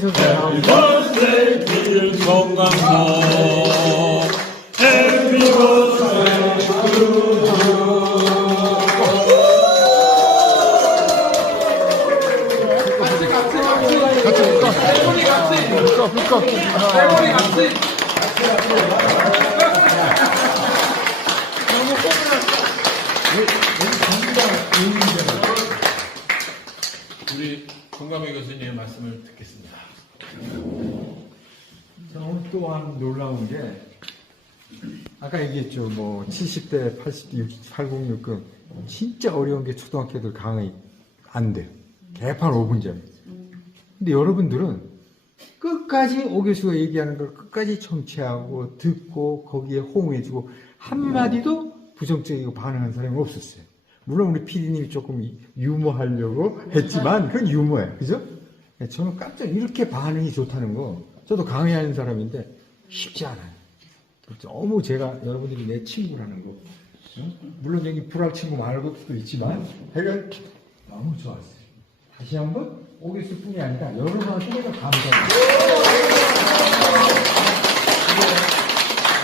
선수 나오고 건강도 불꺼 불꺼 우리 건강의 교수님의 말씀을 듣겠습니다. 자, 오늘 또한 놀라운 게 아까 얘기했죠. 뭐 70대 80대 60, 8060 진짜 어려운 게 초등학교들 강의 안 돼요. 개판 5분짜리 근데 여러분들은 끝까지 오 교수가 얘기하는 걸 끝까지 청취하고 듣고 거기에 호응해주고 한마디도 부정적이고 반응한 사람이 없었어요 물론 우리 PD님이 조금 유머하려고 했지만 그건 유머예요 그죠? 네, 저는 깜짝 이렇게 반응이 좋다는 거 저도 강의하는 사람인데 쉽지 않아요. 너무 제가 여러분들이 내 친구라는 거 어? 물론 여기 불알 친구 말고 도 있지만 제가 너무 좋았어요. 다시 한번 오겠을 뿐이 아니라 여러분한테 내가 감사합니다.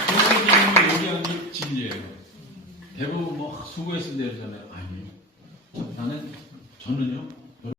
교수님이 얘기하는 게 진리예요. 대부분 뭐 수고했을 때 그러잖아요. 아니요. 나는 저는요